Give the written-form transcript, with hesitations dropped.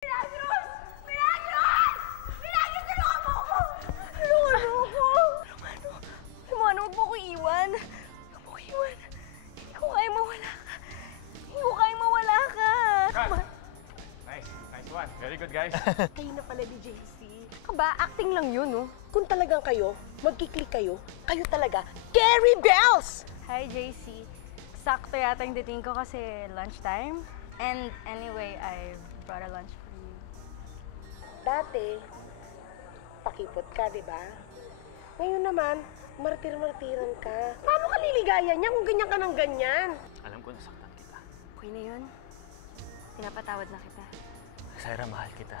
Milagros! Milagros! Milagros, tulungan mo ako! Tulungan mo ako! Lumano, huwag mo ko iwan. Huwag mo ko iwan. Hindi ko kaya mawala ka. Hindi ko kaya mawala ka. Nice one. Very good, guys. Kayo na pala ni JC. Ka ba? Acting lang yun, no? Kung talagang kayo, magkiklik kayo, kayo talaga, Carrie Bells! Hi, JC. Sakto yata yung dating ko kasi lunchtime. And anyway, I brought a lunch for you. Dati, pakipot ka, di ba? Ngayon naman, martir-martiran ka. Paano ka liligaya niya kung ganyan ka ng ganyan? Alam ko nasaktan kita. Okay na yun. Pinapatawad na kita. Sarah, mahal kita.